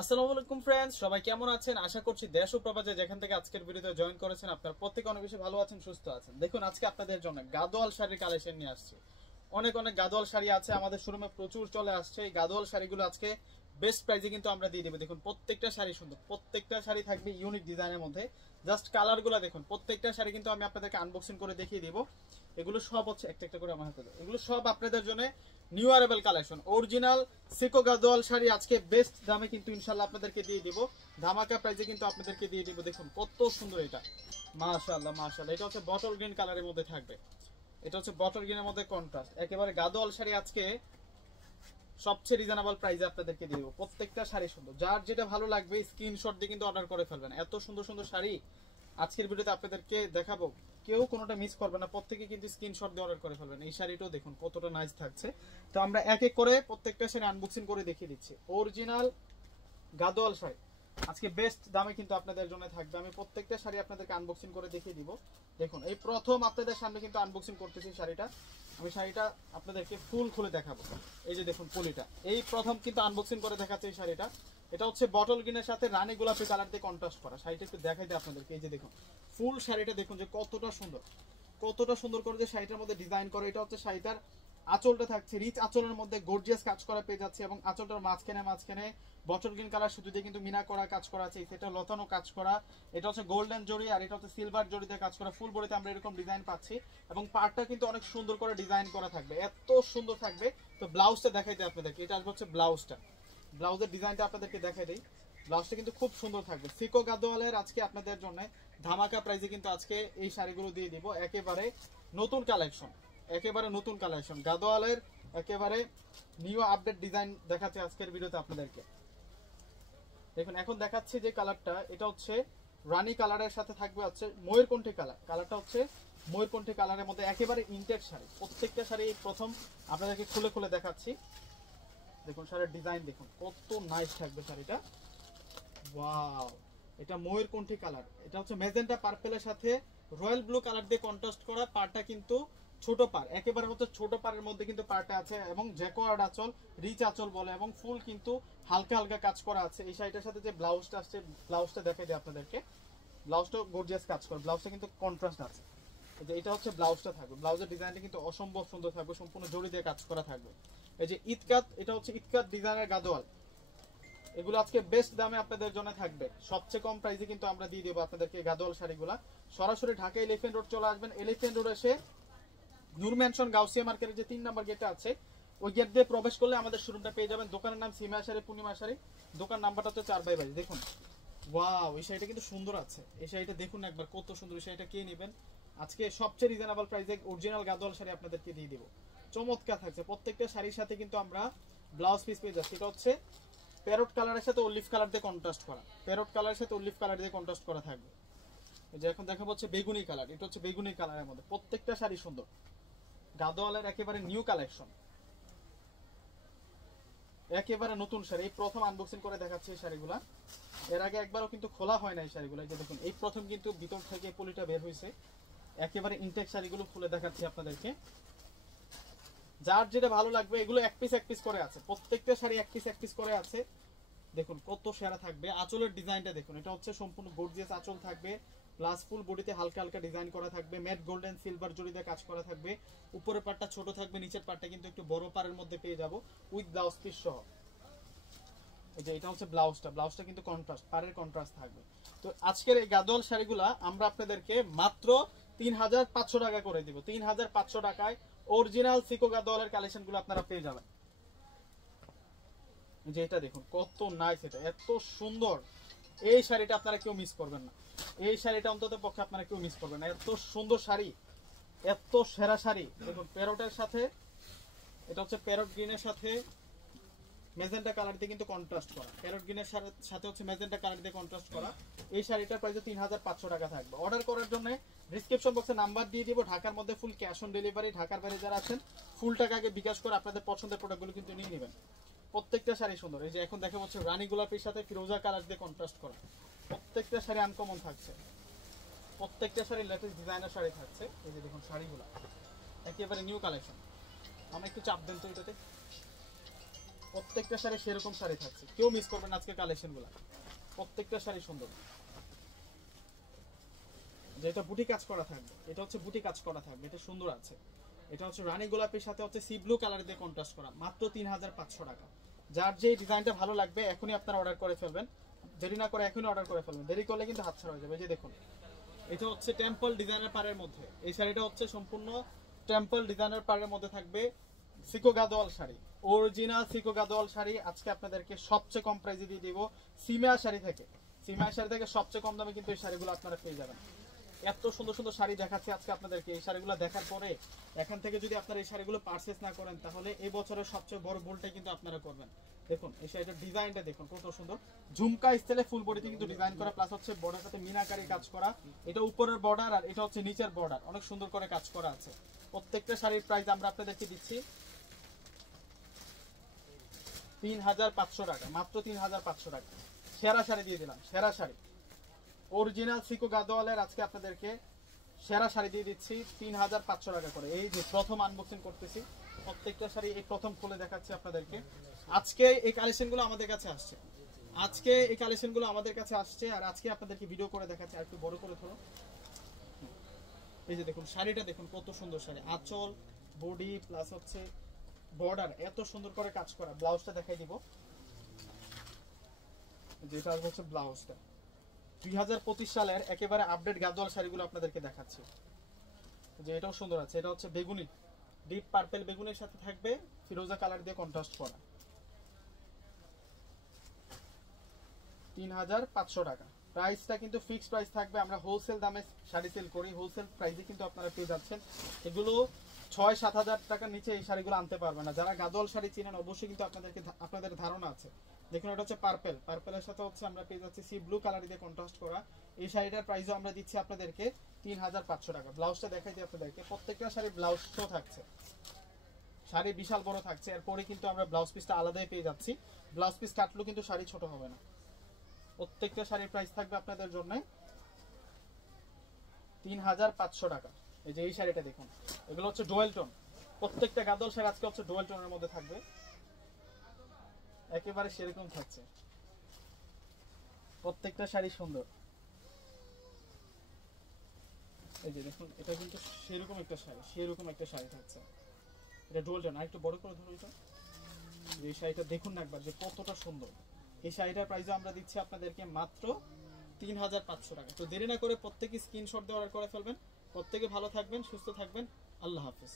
আসসালামু আলাইকুম ফ্রেন্ডস, সবাই কেমন আছেন? আশা করছি দেশ ও প্রবাসে যেখান থেকে আজকের ভিডিওতে জয়েন করেছেন আপনারা প্রত্যেকে অনেক বেশি ভালো আছেন, সুস্থ আছেন। দেখুন আজকে আপনাদের জন্য গাদোয়াল শাড়ির কালেকশন নিয়ে আসছি। অনেক গাদোয়াল শাড়ি আছে আমাদের শোরুমে, প্রচুর চলে আসছে। এই গাদোয়াল শাড়িগুলো আজকে বেস্ট প্রাইসে কিন্তু আমরা দিয়ে দেবো। দেখুন প্রত্যেকটা শাড়ি সুন্দর, প্রত্যেকটা শাড়ি থাকবে ইউনিক ডিজাইনের মধ্যে। জাস্ট কালারগুলো দেখুন, প্রত্যেকটা শাড়ি কিন্তু আমি আপনাদেরকে আনবক্সিং করে দেখিয়ে দিব। এগুলো সব হচ্ছে একটা একটা করে আমার হাতে, এগুলো সব আপনাদের জন্য নিউ অ্যারাইভাল কালেকশন। অরিজিনাল সিকো গাদোয়াল শাড়ি আজকে বেস্ট দামে কিন্তু ইনশাআল্লাহ আপনাদেরকে দিয়ে দিব, ধামাকা প্রাইসে কিন্তু আপনাদেরকে দিয়ে দিব। দেখুন কত সুন্দর এটা, মাশাআল্লাহ মাশাআল্লাহ। এটা হচ্ছে বটল গ্রিন কালারের মধ্যে থাকবে, এটা হচ্ছে বটল গ্রিনের মধ্যে কন্ট্রাস্ট, একেবারে গাদোয়াল শাড়ি আজকে সবচেয়ে রিজনেবল প্রাইসে আপনাদেরকে দিয়ে দেবো। প্রত্যেকটা শাড়ি সুন্দর, যার যেটা ভালো লাগবে স্ক্রিনশট দিয়ে কিন্তু অর্ডার করে ফেলবেন। এত সুন্দর সুন্দর শাড়ি আজকের ভিডিওতে আপনাদেরকে দেখাবো, কেউ কোনোটা মিস করবে না, প্রত্যেকে কিন্তু স্ক্রিনশট দিয়ে অর্ডার করে ফেলবেন। এই শাড়িটাও দেখুন কতটা নাইস থাকছে। তো আমরা এক এক করে প্রত্যেকটা শাড়ি আনবক্সিং করে দেখিয়ে দিচ্ছি। অরিজিনাল গাদোয়াল শাড়ি আজকে বেস্ট দামে কিন্তু আপনাদের জন্য থাকবে। আমি প্রত্যেকটা শাড়ি আপনাদেরকে আনবক্সিং করে দেখিয়ে দিব। দেখুন এই প্রথম আপনাদের সামনে কিন্তু আনবক্সিং করতেছি শাড়িটা। আমি শাড়িটা আপনাদেরকে ফুল খুলে দেখাবো। এই যে দেখুন পলিটা, এই প্রথম কিন্তু আনবক্সিং করে দেখাচ্ছে এই শাড়িটা। এটা হচ্ছে বটল গ্রিনের সাথে রানী গোলাপি কালার দিয়ে কন্ট্রাস্ট করা। শাড়িটা একটু দেখাই দিই আপনাদেরকে। এই যে দেখুন ফুল শাড়িটা দেখুন যে কতটা সুন্দর, কতটা সুন্দর করে যে শাড়িটার মধ্যে ডিজাইন করে। এটা হচ্ছে শাড়িটার আঁচলটা থাকছে রিচ আঁচলের মধ্যে গর্জিয়াস কাজ করা পেয়ে যাচ্ছে, এবং আঁচলটার মাঝখানে বটল গ্রিন কালার সুতো দিয়ে কিন্তু মিনা করা কাজ করা আছে, সেটা লতানো কাজ করা। এটা হচ্ছে গোল্ডেন জড়ি আর এটা হচ্ছে সিলভার জড়িতে কাজ করা। ফুল বডিতে আমরা এরকম ডিজাইন পাচ্ছি, এবং পার্টটা কিন্তু অনেক সুন্দর করে ডিজাইন করা থাকবে, এত সুন্দর থাকবে। তো ব্লাউজটা দেখাই দিই আপনাদেরকে। এটা আসবে হচ্ছে ব্লাউজটা, ব্লাউজের ডিজাইনটা আপনাদেরকে দেখাই দিই। ব্লাউজটা কিন্তু খুব সুন্দর থাকবে। সিকো গাদোয়ালের আজকে আপনাদের জন্য ধামাকা প্রাইসে কিন্তু আজকে এই শাড়িগুলো দিয়ে দিব। একেবারে নতুন কালেকশন, একেবারে নতুন কালেকশন গাদোয়ালের, একেবারে নিউ আপডেট ডিজাইন দেখাচ্ছে আজকের ভিডিওতে আপনাদেরকে। দেখুন এখন দেখাচ্ছি যে কালারটা, এটা হচ্ছে রানী কালারের সাথে থাকবে হচ্ছে ময়ূরকণ্ঠী কালার। কালারটা হচ্ছে ময়ূরকণ্ঠী কালারের মধ্যে একেবারে ইনটেক শাড়ি। প্রত্যেকটা শাড়ি প্রথম আপনাদেরকে খুলে খুলে দেখাচ্ছি। দেখুন শাড়ির ডিজাইন দেখুন কত নাইস থাকবে শাড়িটা। ওয়াও, এটা ময়ূরকণ্ঠী কালার। এটা হচ্ছে মেজেন্টা পার্পেলের সাথে রয়্যাল ব্লু কালার দিয়ে কন্ট্রাস্ট করা। পাড়টা কিন্তু ছোট পাড়, একেবারে হচ্ছে ছোট পাড়ের মধ্যে কিন্তু পাড়টা আছে, এবং জ্যাকোয়ার্ড আঁচল, রিচ আঁচল বলে, এবং ফুল কিন্তু হালকা হালকা কাজ করা আছে। এই শাড়িটার সাথে যে ব্লাউজটা আসছে, ব্লাউজটা দেখাই দিই আপনাদেরকে। ব্লাউজটা গর্জিয়াস কাজ করে, ব্লাউজটা কিন্তু কন্ট্রাস্ট আছে। যে এটা হচ্ছে ব্লাউজটা থাকবে, ব্লাউজের ডিজাইনটা কিন্তু অসম্ভব সুন্দর থাকবে, সম্পূর্ণ জড়ি দিয়ে কাজ করা থাকবে। এই যে ইতকাত, এটা হচ্ছে ইতকাত ডিজাইনের গাদোয়াল। এগুলো আজকে বেস্ট দামে আপনাদের জন্য থাকবে, সবচেয়ে কম প্রাইসে কিন্তু আমরা দিয়ে দেবো আপনাদেরকে গাদোয়াল শাড়িগুলা। সরাসরি ঢাকা এলিফ্যান্ট রোড চলে আসবেন। এলিফ্যান্ট রোড এসে নূর ম্যানশন গাউসিয়া মার্কেটের যে 3 নম্বর গেটটা আছে, ওই গেট দিয়ে প্রবেশ করলে আমাদের শোরুমটা পেয়ে যাবেন। দোকানের নাম সীমা শাড়ি, পূর্ণিমা শাড়ি, দোকান নাম্বারটা হচ্ছে 4/22। দেখুন ওয়াও, এই শাড়িটা কিন্তু সুন্দর আছে। এই শাড়িটা দেখুন একবার কত সুন্দর। এই শাড়িটা কে নেবেন আজকে সবচেয়ে রিজনেবল প্রাইসে অরিজিনাল গাদোয়াল শাড়ি আপনাদেরকে দিয়ে দিব। চমৎকার থাকছে। প্রত্যেকটা শাড়ির সাথে কিন্তু আমরা ব্লাউজ পিস পেয়ে যাচ্ছি। এটা হচ্ছে প্যারট কালারের সাথে অলিভ কালার দিয়ে কন্ট্রাস্ট করা, প্যারট কালারের সাথে অলিভ কালার দিয়ে কন্ট্রাস্ট করা থাকবে। এই যে এখন দেখাবো হচ্ছে বেগুনি কালার। এটা হচ্ছে বেগুনি কালারের মধ্যে প্রত্যেকটা শাড়ি সুন্দর, গাদোয়ালের একেবারে নিউ কালেকশন, একেবারে নতুন শাড়ি। এই প্রথম আনবক্সিং করে দেখাচ্ছে এই শাড়িগুলা। এর আগে একবারও কিন্তু খোলা হয় না এই শাড়িগুলো। এই যে দেখুন এই প্রথম কিন্তু ভিতর থেকে পলিটা বের হয়েছে। একেবারে ইনটেক শাড়িগুলো খুলে দেখাচ্ছি আপনাদেরকে। যার যেটা ভালো লাগবে, এগুলো এক পিস করে আছে, প্রত্যেকটা শাড়ি এক পিস করে আছে। দেখুন কত সেরা থাকবে। আঁচলের ডিজাইনটা দেখুন, এটা হচ্ছে সম্পূর্ণ গর্জিয়াস আঁচল থাকবে, প্লাস ফুল বডিতে হালকা হালকা ডিজাইন করা থাকবে, ম্যাট গোল্ডেন সিলভার জড়ি দিয়ে কাজ করা থাকবে। উপরের পাটটা ছোট থাকবে, নিচের পাটটা কিন্তু একটু বড় পাড়ের মধ্যে পেয়ে যাব উইথ ব্লাউজ পিস সহ। এই যে এটা হচ্ছে ব্লাউজটা, ব্লাউজটা কিন্তু কন্ট্রাস্ট, পাড়ের কন্ট্রাস্ট থাকবে। তো আজকের এই গাদোয়াল শাড়িগুলা আমরা আপনাদেরকে মাত্র 3500 টাকা করে দিব। 3500 টাকায় অরিজিনাল সিকো গাদোয়ালের কালেকশনগুলো আপনারা পেয়ে যাবেন। যে এটা দেখুন কত নাইস, এটা এত সুন্দর। এই শাড়িটা আপনারা কেউ মিস করবেন না, এই শাড়িটা অন্তত পক্ষে আপনারা কেউ মিস করবেন না। এত সুন্দর শাড়ি, এত সেরা শাড়ি। দেখুন প্যারটের সাথে, এটা হচ্ছে প্যারট গ্রিনের সাথে মেজেন্টা কালার দিয়ে কিন্তু কন্ট্রাস্ট করা, প্যারট গ্রিনের সাথে হচ্ছে মেজেন্টা কালার দিয়ে কন্ট্রাস্ট করা। এই শাড়িটার প্রাইস 3500 টাকা থাকবে। অর্ডার করার জন্য ডিসক্রিপশন বক্সে নাম্বার দিয়ে দিব। ঢাকার মধ্যে ফুল ক্যাশ অন ডেলিভারি, ঢাকার বাইরে যারা আছেন ফুল টাকা আগে বিকাশ করে আপনাদের পছন্দের প্রোডাক্টগুলো কিন্তু নিয়ে নেবেন। প্রত্যেকটা শাড়ি সুন্দর। এই যে এখন দেখা হচ্ছে রানী গোলাপির সাথে ফিরোজা কালার দিয়ে কন্ট্রাস্ট করা। প্রত্যেকটা শাড়ি আনকমন থাকছে, প্রত্যেকটা শাড়ি লেটেস্ট ডিজাইনার শাড়ি থাকছে। এই যে দেখুন শাড়িগুলো একেবারে নিউ কালেকশন। আমরা একটু চাপ দেন তো এটাতে। প্রত্যেকটা শাড়ি সেরকম শাড়ি থাকছে, কেউ মিস করবেন আজকে কালেকশনগুলো, প্রত্যেকটা শাড়ি সুন্দর। যেটা বুটি কাজ করা থাকবে, এটা হচ্ছে বুটি কাজ করা থাকবে, এটা সুন্দর আছে। এটা হচ্ছে রানী গোলাপের সাথে হচ্ছে সি ব্লু কালার দিয়ে কন্ট্রাস্ট করা, মাত্র 3500 টাকা। যার যে ডিজাইনটা ভালো লাগবে এখনই আপনারা অর্ডার করে ফেলবেন, দেরি না করে এখনই অর্ডার করে ফেলবেন, দেরি করলে কিন্তু হাতছাড়া হয়ে যাবে। এই যে দেখুন, এটা হচ্ছে টেম্পল ডিজাইনের পাড়ের মধ্যে, এই শাড়িটা হচ্ছে সম্পূর্ণ টেম্পল ডিজাইনের পাড়ের মধ্যে থাকবে, সিকো গাদোয়াল শাড়ি, অরিজিনাল সিকো গাদোয়াল শাড়ি। আজকে আপনাদেরকে সবচেয়ে কম প্রাইসে দিয়ে দিব, সিমিয়া শাড়ি থেকে, সিমিয়া শাড়ি থেকে সবচেয়ে কম দামে কিন্তু এই শাড়িগুলো আপনারা পেয়ে যাবেন। এত সুন্দর সুন্দর শাড়ি দেখাচ্ছি আজকে আপনাদেরকে, এই শাড়িগুলো দেখার পরে এখান থেকে যদি আপনারা এই শাড়িগুলো পারচেজ না করেন তাহলে এই বছরের সবচেয়ে বড় ভুলটাই কিন্তু আপনারা করবেন। দেখুন এই শাড়িটার ডিজাইনটা দেখুন কত সুন্দর, ঝুমকা স্টাইলে ফুল বডিতে কিন্তু ডিজাইন করা, প্লাস হচ্ছে বর্ডার সাথে মিনাকারি কাজ করা, এটা উপরের বর্ডার আর এটা হচ্ছে নিচের বর্ডার, অনেক সুন্দর করে কাজ করা আছে। প্রত্যেকটা শাড়ির প্রাইস আমরা আপনাদেরকে দিচ্ছি 3500 টাকা, মাত্র 3500 টাকা। সেরা শাড়ি দিয়ে দিলাম, সেরা শাড়ি, অরিজিনাল সিকো গাদোয়ালের আজকে আপনাদেরকে সেরা শাড়ি দিয়ে দিচ্ছি 3500 টাকা করে। এই যে প্রথম আনবক্সিং করতেছি, প্রত্যেকটা শাড়ি এই প্রথম খুলে দেখাচ্ছি আপনাদেরকে। আজকে এই কালেকশনগুলো আমাদের কাছে আসছে, আজকে এই কালেকশনগুলো আমাদের কাছে আসছে, আর আজকে আপনাদেরকে ভিডিও করে দেখাচ্ছি। আর একটু বড় করে ধরো, এই যে দেখুন শাড়িটা দেখুন কত সুন্দর শাড়ি, আঁচল বডি প্লাস হচ্ছে বর্ডার এত সুন্দর করে কাজ করা। ব্লাউজটা দেখাই দিব, যেটা হচ্ছে ব্লাউজটা 2025 সালের একেবারে আপডেট গাদোয়াল শাড়িগুলো আপনাদেরকে দেখাচ্ছি। যে এটাও সুন্দর আছে, এটা হচ্ছে বেগুনি, ডিপ পার্পল বেগুনের সাথে থাকবে ফিরোজা কালার দিয়ে কন্ট্রাস্ট করা, 3500 টাকা। প্রাইসটা কিন্তু ফিক্সড প্রাইস থাকবে, আমরা হোলসেল দামে শাড়ি সেল করি, হোলসেল প্রাইসে কিন্তু আপনারা পেয়ে যাচ্ছেন। এগুলো 6-7 হাজার টাকার নিচে এই শাড়িগুলো আনতে পারবে না। যারা গাদোয়াল শাড়ি চিনেন অবশ্যই কিন্তু আপনাদের ধারণা আছে। দেখুন এটা হচ্ছে পার্পল, পার্পলের সাথে হচ্ছে আমরা পেয়ে যাচ্ছি সি ব্লু কালার দিয়ে কন্ট্রাস্ট করা। এই শাড়িটার প্রাইসও আমরা দিচ্ছি আপনাদেরকে 3500 টাকা। ব্লাউজটা দেখাই দিই আপনাদেরকে, প্রত্যেকটা শাড়ি ব্লাউজ শো থাকছে, শাড়ি বিশাল বড় থাকছে। এরপরে কিন্তু আমরা ব্লাউজ পিসটা আলাদাই পেয়ে যাচ্ছি, ব্লাউজ পিস কাটলেও কিন্তু শাড়ি ছোট হবে না। প্রত্যেকটা শাড়ির প্রাইস থাকবে আপনাদের জন্য 3500 টাকা। এই যে এই শাড়িটা দেখুন, এগুলো হচ্ছে ডুয়েল টোন, প্রত্যেকটা গাদোয়াল শাড়ি আজকে হচ্ছে ডুয়েল টোনের মধ্যে থাকবে, একেবারে সেরকম থাকছে, প্রত্যেকটা শাড়ি সুন্দর। এই যে দেখুন এটা কিন্তু সেরকম একটা শাড়ি, সেরকম একটা শাড়ি থাকছে, এটা ডুয়েল টোন। আর একটু বড় করে ধরো, এটা এই শাড়িটা দেখুন না একবার যে কতটা সুন্দর। এই শাড়িটার প্রাইসও আমরা দিচ্ছি আপনাদেরকে মাত্র 3500 টাকা। তো দেরি না করে প্রত্যেকে স্ক্রিনশট দিয়ে অর্ডার করে ফেলবেন। প্রত্যেকে ভালো থাকবেন, সুস্থ থাকবেন, আল্লাহ হাফেজ।